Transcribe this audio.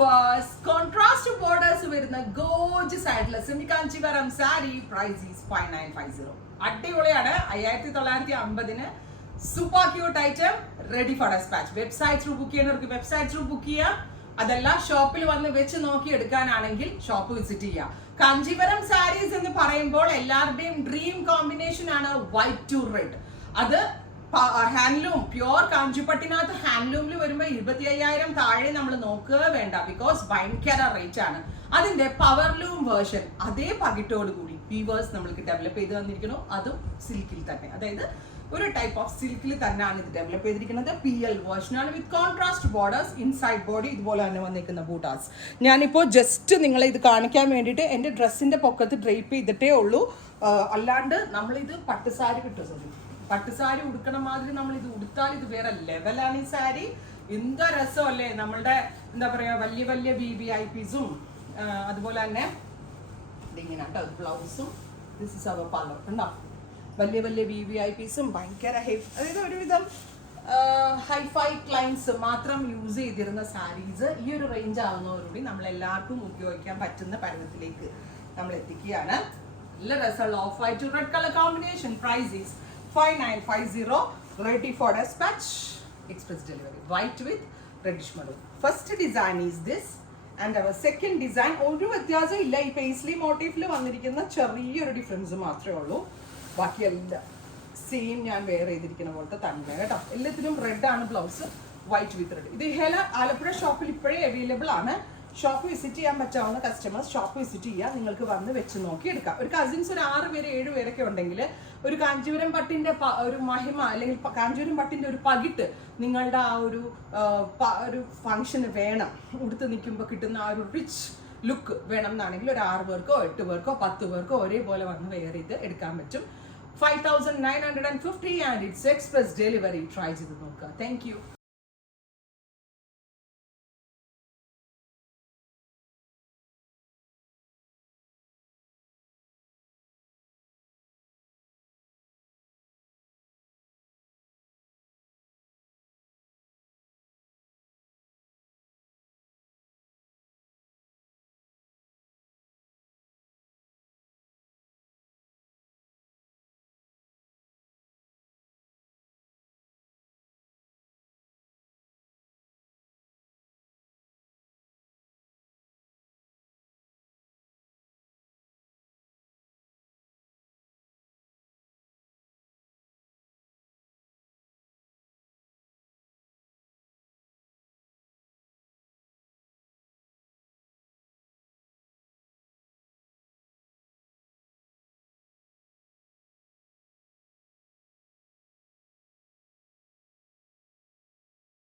viewers, contrast borders വരുന്ന gorgeous ആയിട്ടുള്ള semi Kanjeevaram sari price is 5950. അടിപൊളിയാണ്. 5950-ന് super cute item ready for despatch. Website through book ചെയ്യുന്നവർക്ക് website through book ചെയ്യാം. അതല്ല ഷോപ്പിൽ വന്ന് വെച്ച് നോക്കി എടുക്കാനാണെങ്കിൽ ഷോപ്പ് വിസിറ്റ് ചെയ്യാം. കാഞ്ചീവരം സാരീസ് എന്ന് പറയുമ്പോൾ എല്ലാവരുടെയും ഡ്രീം കോമ്പിനേഷൻ ആണ് വൈറ്റ് ടു റെഡ്. അത് ഹാൻഡ്ലൂം പ്യുവർ കാഞ്ചിപ്പട്ടിനകത്ത് ഹാൻഡ്ലൂമിൽ വരുമ്പോൾ 25,000 താഴെ നമ്മൾ നോക്കുക വേണ്ട. ബിക്കോസ് ഭയങ്കര റേറ്റ് ആണ്. അതിന്റെ പവർലൂം വേർഷൻ അതേ പകിട്ടോട് കൂടി വീവേഴ്സ് നമ്മൾക്ക് ഡെവലപ്പ് ചെയ്ത് തന്നിരിക്കുന്നു. അതും സിൽക്കിൽ തന്നെ, അതായത് ഒരു ടൈപ്പ് ഓഫ് സിൽക്കിൽ തന്നെയാണ് ഇത് ഡെവലപ്പ് ചെയ്തിരിക്കുന്നത്. PL വേർഷനാണ് with contrast borders. Inside body ഇതുപോലെ തന്നെ വന്നിരിക്കുന്ന ബൂട്ടാസ്. ഞാനിപ്പോൾ ജസ്റ്റ് നിങ്ങളെ ഇത് കാണിക്കാൻ വേണ്ടിയിട്ട് എൻ്റെ ഡ്രസ്സിൻ്റെ പൊക്കത്ത് ഡ്രേപ്പ് ചെയ്തിട്ടേ ഉള്ളൂ. അല്ലാണ്ട് നമ്മളിത് പട്ടുസാരി കിട്ടും. സോറി, പട്ടുസാരി ഉടുക്കണ മാതിരി നമ്മൾ ഇത് ഉടുത്താൽ ഇത് വേറെ ലെവലാണ്. ഈ സാരി എന്താ രസമല്ലേ. നമ്മളുടെ എന്താ പറയുക, വലിയ വലിയ VVIPസും അതുപോലെ തന്നെ ഇതിങ്ങനെ കേട്ടോ ബ്ലൗസും. ദിസ് ഇസ് അവർ പവർ ഉണ്ടോ. വലിയ വലിയ VVIPസും ഭയങ്കര അതായത് ഒരുവിധം ഹൈഫൈ ക്ലയൻസ് മാത്രം യൂസ് ചെയ്തിരുന്ന സാരീസ് ഈ ഒരു റേഞ്ച് ആവുന്നതോടുകൂടി നമ്മളെല്ലാവർക്കും ഉപയോഗിക്കാൻ പറ്റുന്ന പരുവത്തിലേക്ക് നമ്മൾ എത്തിക്കുകയാണ്. നല്ല രസമുള്ള off white to red colour combination. Price is 5950. ready for dispatch, express delivery. White with reddish maroon. First design is this and our second design ഒരു വ്യത്യാസം ഇല്ല. ഈ പേസ്ലി മോട്ടീഫിൽ വന്നിരിക്കുന്ന ചെറിയൊരു ഡിഫറൻസ് മാത്രമേ ഉള്ളൂ. ബാക്കിയെല്ലാം സെയിം ഞാൻ വെയർ ചെയ്തിരിക്കുന്ന പോലത്തെ തന്നെ കേട്ടോ. എല്ലാത്തിനും റെഡ് ആണ് ബ്ലൗസ്, വൈറ്റ് വിത്ത് റെഡ്. ഇത് ആലപ്പുഴ ഷോപ്പിൽ ഇപ്പോഴേ അവൈലബിൾ ആണ്. ഷോപ്പ് വിസിറ്റ് ചെയ്യാൻ പറ്റാവുന്ന കസ്റ്റമേഴ്സ് ഷോപ്പ് വിസിറ്റ് ചെയ്യുക. നിങ്ങൾക്ക് വന്ന് വെച്ച് നോക്കി എടുക്കാം. ഒരു കസിൻസ് ഒരു 6 പേര് 7 പേരൊക്കെ ഉണ്ടെങ്കിൽ ഒരു കാഞ്ചീപുരം പട്ടിന്റെ ഒരു മഹിമ അല്ലെങ്കിൽ കാഞ്ചീപുരം പട്ടിന്റെ ഒരു പകിട്ട് നിങ്ങളുടെ ആ ഒരു ഫംഗ്ഷന് വേണം. ഉടുത്ത് നിൽക്കുമ്പോൾ കിട്ടുന്ന ആ ഒരു റിച്ച് ലുക്ക് വേണം എന്നാണെങ്കിൽ ഒരു 6 പേർക്കോ 8 പേർക്കോ 10 പേർക്കോ ഒരേപോലെ വന്ന് വെയർ ചെയ്ത് എടുക്കാൻ പറ്റും. 5950 and it's express delivery. Try ചെയ്ത് നോക്കുക. Thank you.